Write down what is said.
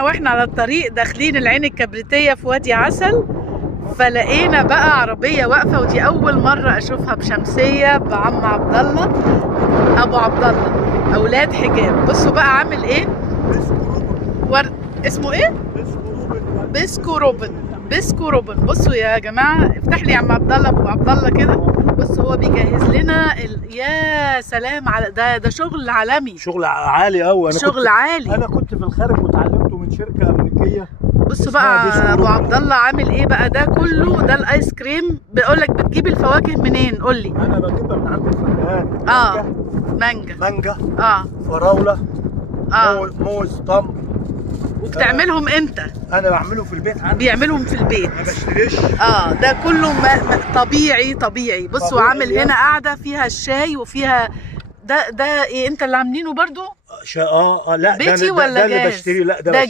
واحنا على الطريق داخلين العين الكبريتية في وادي عسل، فلقينا بقى عربية واقفة، ودي أول مرة أشوفها بشمسية بعم عبد الله أبو عبد الله أولاد حجاب. بصوا بقى عامل إيه؟ اسمه إيه؟ بسكو روبن. بسكو روبن. بصوا يا جماعة، افتح لي يا عم عبد الله أبو عبد الله كده. بص هو بيجهز لنا يا سلام على ده شغل عالمي، شغل عالي قوي. شغل عالي. انا كنت في الخارج وتعلمته من شركه امريكيه. بصوا بقى ابو عبد الله عامل ايه بقى. ده كله ده الايس كريم. بيقول لك بتجيب الفواكه منين؟ قول لي. انا بجيبها من عند الفكهاني. مانجا فراوله، موز، تمر. وبتعملهم انت؟ انا بعمله في البيت عندي. بيعملهم في البيت، ما بشتريش. ده كله طبيعي. بصوا عامل هنا قاعده فيها الشاي وفيها ده ايه؟ انت اللي عاملينه برضو؟ لا بيتي ده ولا اللي بشتريه. لا ده